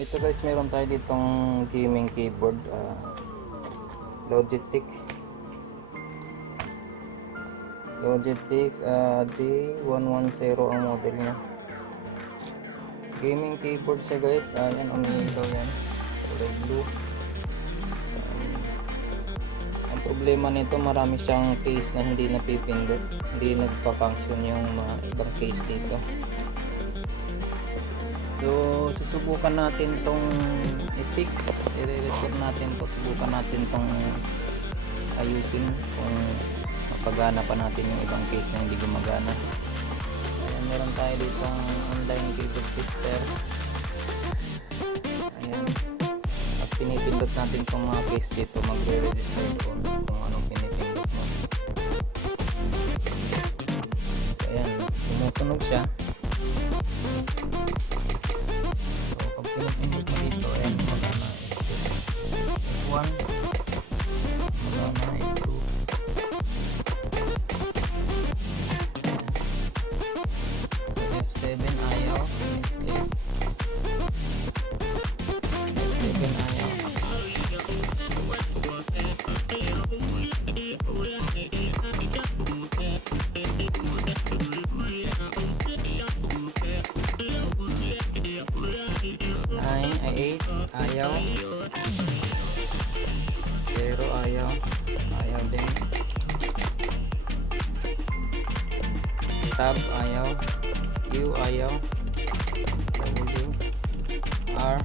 Ito guys, meron tayo ditong gaming keyboard, Logitech G110 ang model niya. Gaming keyboard siya guys. Yan, umiilaw yan, kulay blue. Ang problema nito, marami siyang case na hindi napipindot, hindi nagpa-function yung mga ibang case dito. So susubukan natin tong i-fix, i-repair natin to, subukan natin tong ayusin kung mapagana pa natin yung ibang case na hindi gumagana. Ayan, meron tayo dito ang online keyboard tester. Ayan, pag pinipindot natin tong mga case dito, magre-register kung anong pinipindot mo. So, ayan, tumutunog siya. Pinipindot mo dito, ayan, magana F1, magana F2, so F7 ayaw, F7 ayaw, ay 8 ayaw, 0 ayaw, ayaw din, tab ayaw, Q ayaw, W, R,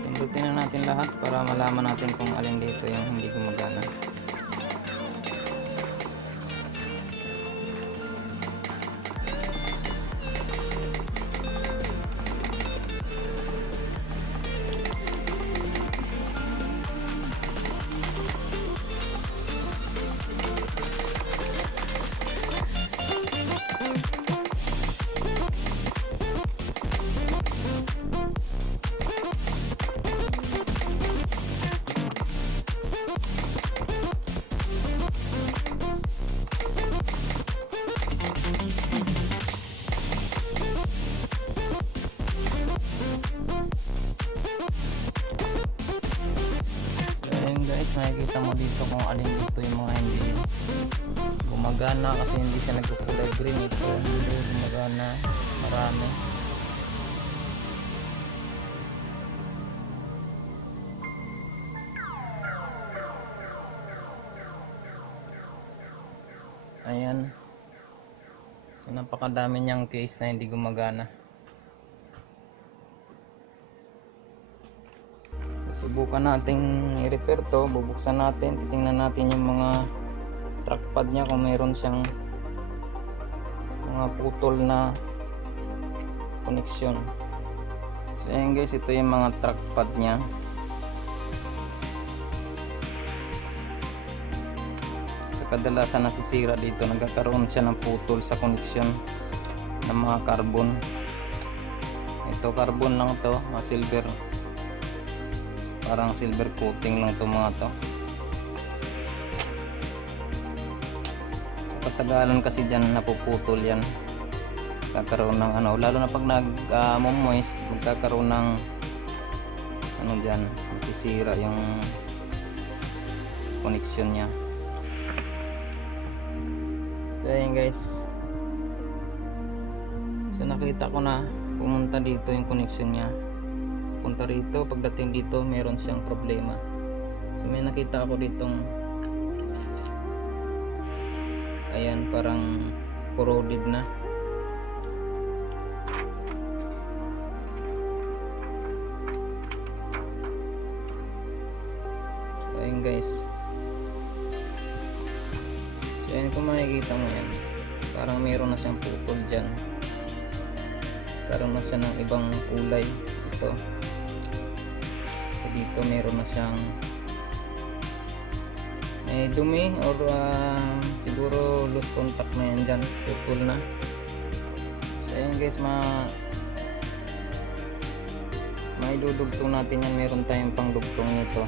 pindutin na natin lahat para malaman natin kung alin dito yung hindi gumagana. Makikita mo dito kung alin dito yung mga hindi gumagana kasi hindi siya nagkukulay green. Ito hindi gumagana, marami. Ayan, so napakadami niyang case na hindi gumagana. Subukan nating i-repair to, bubuksan natin, titingnan natin yung mga trackpad niya kung meron siyang mga putol na connection. So ayan guys, ito yung mga trackpad niya. So kadalasan nasisira dito, nagkakaroon siya ng putol sa connection ng mga carbon. Ito carbon lang to, mga silver, parang silver coating lang itong mga to. Sa katagalan kasi dyan napuputol yan, kakaroon ng ano, lalo na pag nag-moist, magkakaroon ng ano dyan, masisira yung connection nya. So ayun guys, so nakita ko na pumunta dito yung connection nya, punta rito, pagdating dito meron siyang problema. So may nakita ako ditong ayan, parang corroded na. So ayan guys, so ayan, kung makikita mo yan, parang meron na siyang putol dyan, karoon na siya ng ibang kulay. Ito, dito meron na siyang may dumi or siguro loose contact na yan dyan, putol na. So ayan guys, may dudugtong natin yan, meron tayong pang dugtong nito.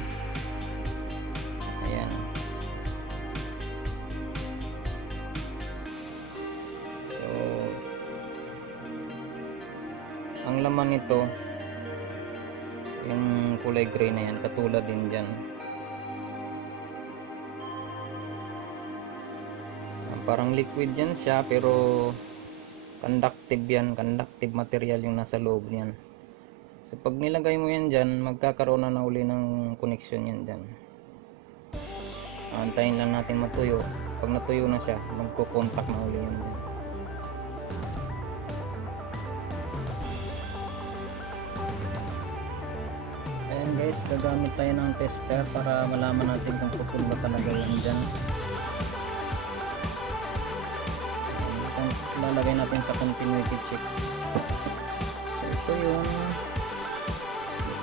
Ayan, ang laman nito yung kulay gray na yan, katulad din dyan. Parang liquid yan siya, pero conductive yan, conductive material yung nasa loob niyan. So pag nilagay mo yan dyan, magkakaroon na uli ng connection yan dyan. Antayin lang natin matuyo. Pag natuyo na siya, magko-contact na uli yan dyan. Ayan guys, gagamit tayo ng tester para malaman natin kung putol ba talaga yan dyan. Lalagay natin sa continuity check. So ito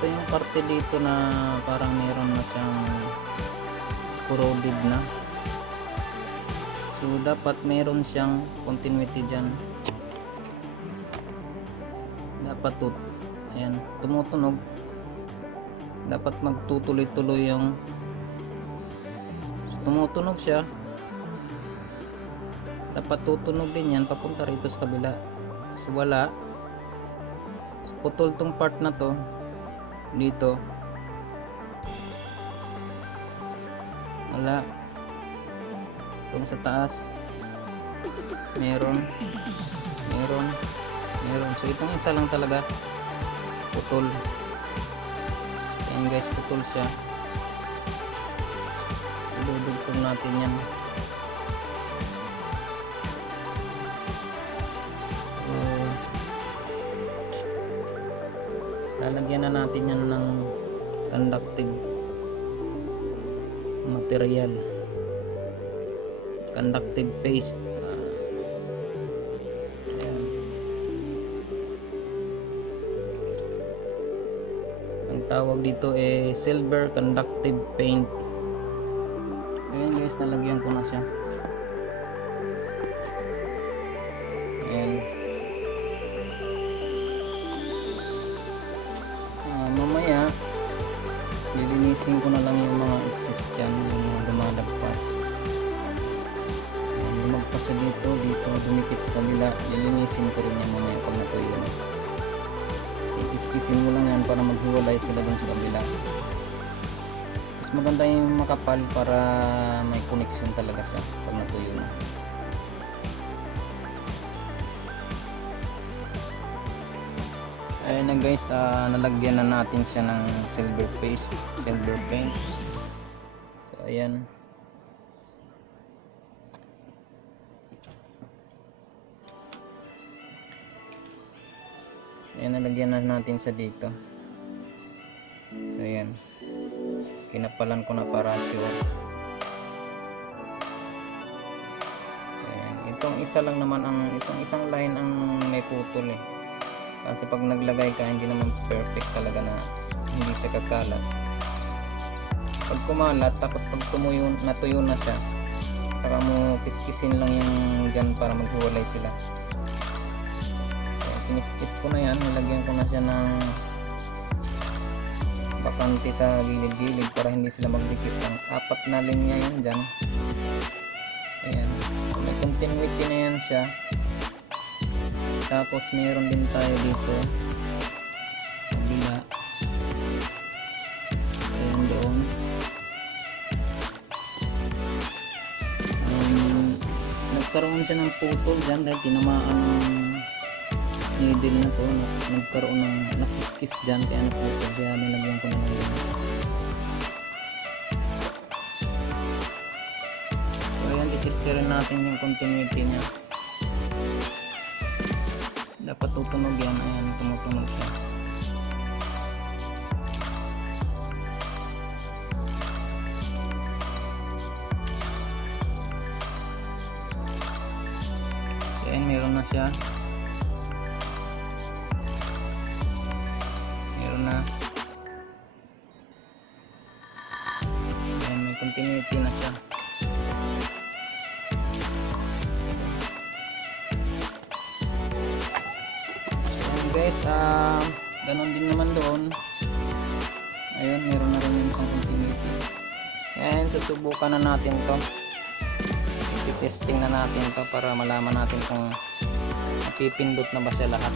yung parte dito na parang meron na siyang corroded na. So dapat meron siyang continuity dyan. Dapat ayan, tumutunog. Dapat magtutuloy-tuloy yung tumutunog siya. Dapat tutunog din yan papunta rito sa kabila. So wala. So putol tong part na to dito. Wala. Itong sa taas meron. So itong isa lang talaga putol. Ayan guys, putol siya. Idudugtong natin yan. So lalagyan na natin yan ng conductive material, conductive paste. Ang tawag dito silver conductive paint. Ayan guys, nalagyan ko na siya. Ayan. Mamaya lilinisin ko na lang yung mga excess dyan, yung mga dumadagpas. Lumagpas siya dito, dumikit sa kabila. Lilinisin ko rin yan mamaya pag natuyo na. Ikiskisin mo lang yan para maghiwalay sila dun sa kabila. Mas maganda yung makapal para may connection talaga siya pag natuyo na. Ayun na guys, nalagyan na natin siya ng silver paste, silver paint. So ayan. Ayan, nalagyan na natin siya dito. So ayan. Kinapalan ko na para sure. Ayan. Itong isa lang naman itong isang line ang may putol eh. Kasi pag naglagay ka, hindi naman perfect talaga na hindi siya kakalat. Pag kumalat, tapos pag natuyo na siya, saka mo kiskisin lang yung dyan para maghiwalay sila. Kaya kiniskis ko na yan, nilagyan ko na siya ng bakante sa gilid-gilid para hindi sila magdikit lang. 4 na linya yan dyan. Ayan, may continuity na yan siya. Tapos meron din tayo dito kabila. Ayan doon. Nagkaroon siya ng putol dyan dahil tinamaan ng needle na to. Nagkaroon ng nakiskis dyan kaya naputol. Kaya nilagyan ko naman yun. So ayan, tisisterin natin yung continuity niya. Dapat tutunog yan. Ayan, tumutunog siya. Ayan, meron na siya. Meron na. Ayan, may continuity na siya. Guys, ganon din naman doon. Ayun, meron na rin yung isang continuity. Ayan, susubukan na natin to. I-testing na natin to para malaman natin kung napipindot na ba siya lahat.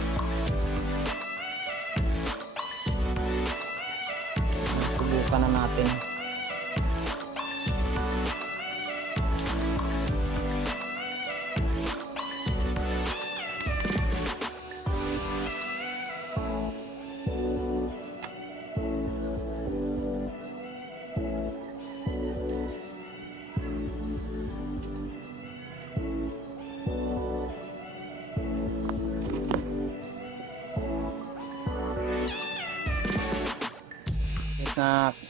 subukan na natin.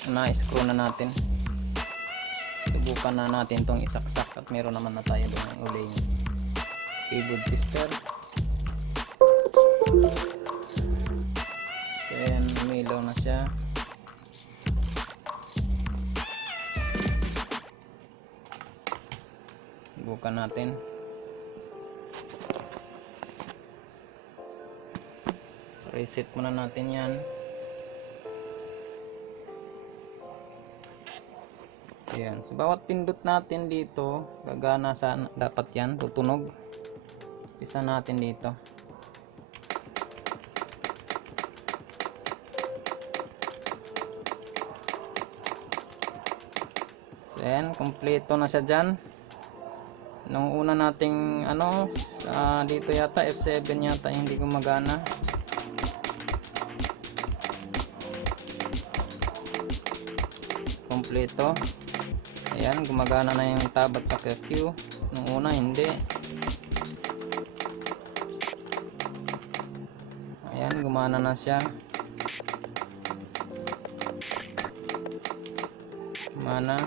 Na-screw na natin. Subukan na natin tong isaksak at meron naman na tayo doon ng uling keyboard twister. Then umilaw na siya. Subukan natin. Reset muna natin yan. Ayan. So bawat pindot natin dito, gagana sa dapat yan, tutunog. Isa natin dito. So ayan, kompleto na siya dyan. Nung una nating dito yata F7 yata hindi gumagana. Kompleto. Ayan, gumagana na yung tab at saka Q. Nung una hindi. Ayan, gumana na siya. Gumana.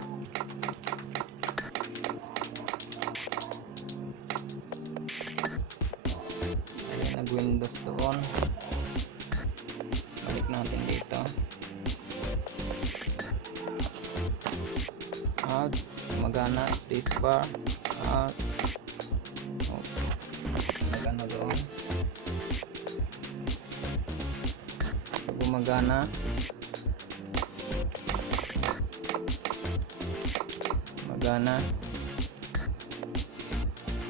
Ayan, nag-Windows doon. Balik natin dito. Out, magana, spacebar, out, magana doon, gumagana, magana,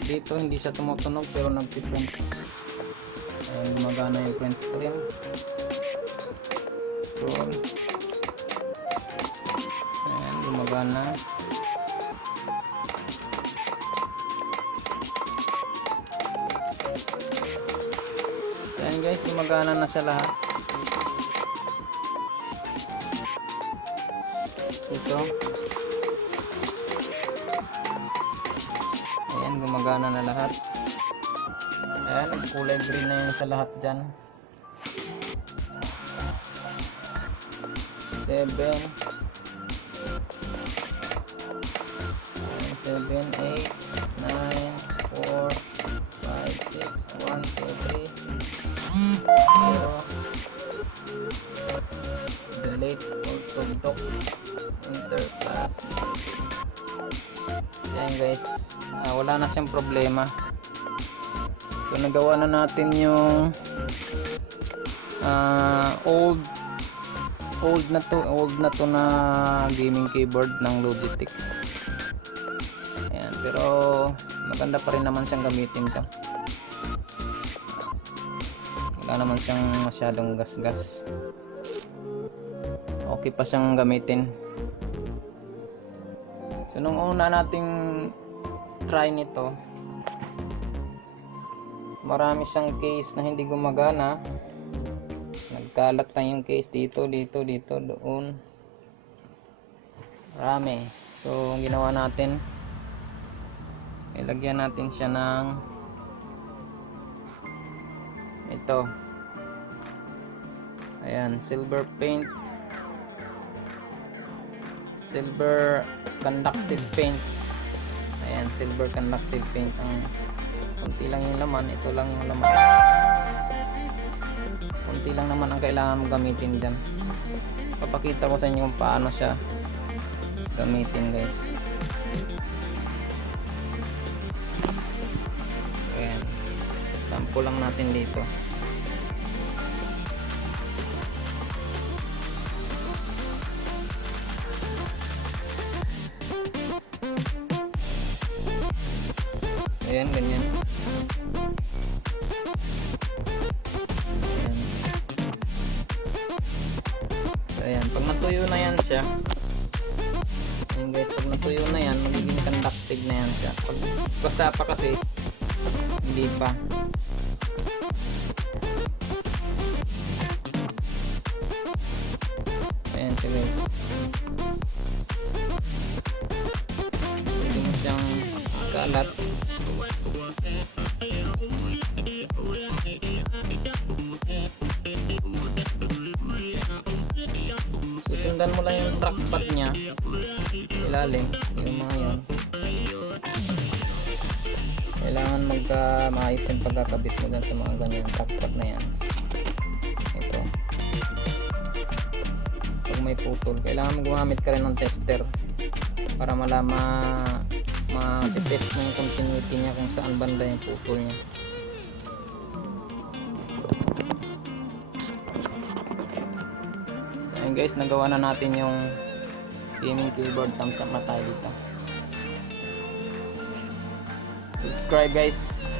dito hindi siya tumutunog pero nagpiprint. Ayan, gumagana yung print screen, scroll, ayan, gumagana. Ayan guys, gumagana na siya lahat. Ito. Ayan, gumagana na lahat. Ayan, kulay green na yun sa lahat dyan. 7 7, 8, 9, 4, 5, 6, 1, 2, 3 0. Delete or tugtok enter plus. Ayan guys, wala na siyang problema. So nagawa na natin yung old na to na gaming keyboard ng Logitech. Ayan, pero maganda pa rin naman siyang gamitin to. Wala naman siyang masyadong gas-gas. Okay pa siyang gamitin. So nung una nating try nito, marami siyang case na hindi gumagana. Nagkalat na yung case dito, doon. Marami. So ang ginawa natin, ilagyan natin siya ng ito. Ayan, silver paint, silver conductive paint. Ayan, silver conductive paint. Ang konti lang yung laman, ito lang yung laman. Konti lang naman ang kailangan mo gamitin dyan. Papakita ko sa inyo kung paano siya gamitin guys. Ayan, sample lang natin dito. Ayan, ganyan. Ayan. Ayan, pag natuyo na yan siya. Ayun guys, pag natuyo na yan, magiging conductive na yan siya. Pag basa pa kasi, hindi pa. Ayan siya guys. Pwede mo siyang kalat. Susundan mo lang yung trackpad niya ilalim, yung mga yan. Kailangan maayos yung pagkakabit mo dyan sa mga ganyan trackpad na yan. Ito, pag may putol, kailangan gumamit ka rin ng tester para ma-test mo yung continuity niya kung saan banda yung putol niya. Ayun guys, nagawa na natin yung gaming keyboard. Thumbs up na tayo dito. Subscribe guys.